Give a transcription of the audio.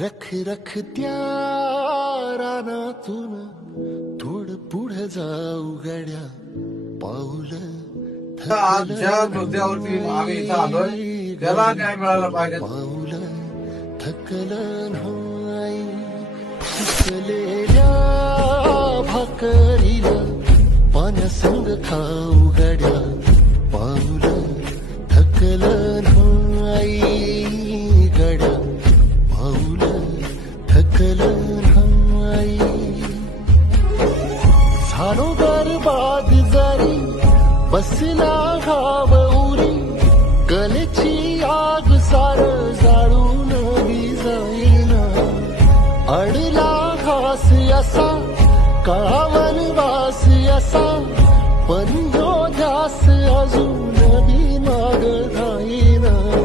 रख रख त्या रानातून थोडं पुढे जाऊ गड्या पाऊल आज ज्या मुद्द्यावरती आम्ही इथं आलोय त्याला न्याय मिळाला पाहिजे. पाऊल थकलं नाही सुकलेल्या भाकरीला पाण्यासंग खाऊ गड्या पाऊल थकलं नाही गड्या पाऊल थकलं नाही झालो बरबाद जरी बसला घाव उरी कलेची आग सार जाळून जाईना अडला घास असा काळा वनवास असा पण जो ध्यास अजून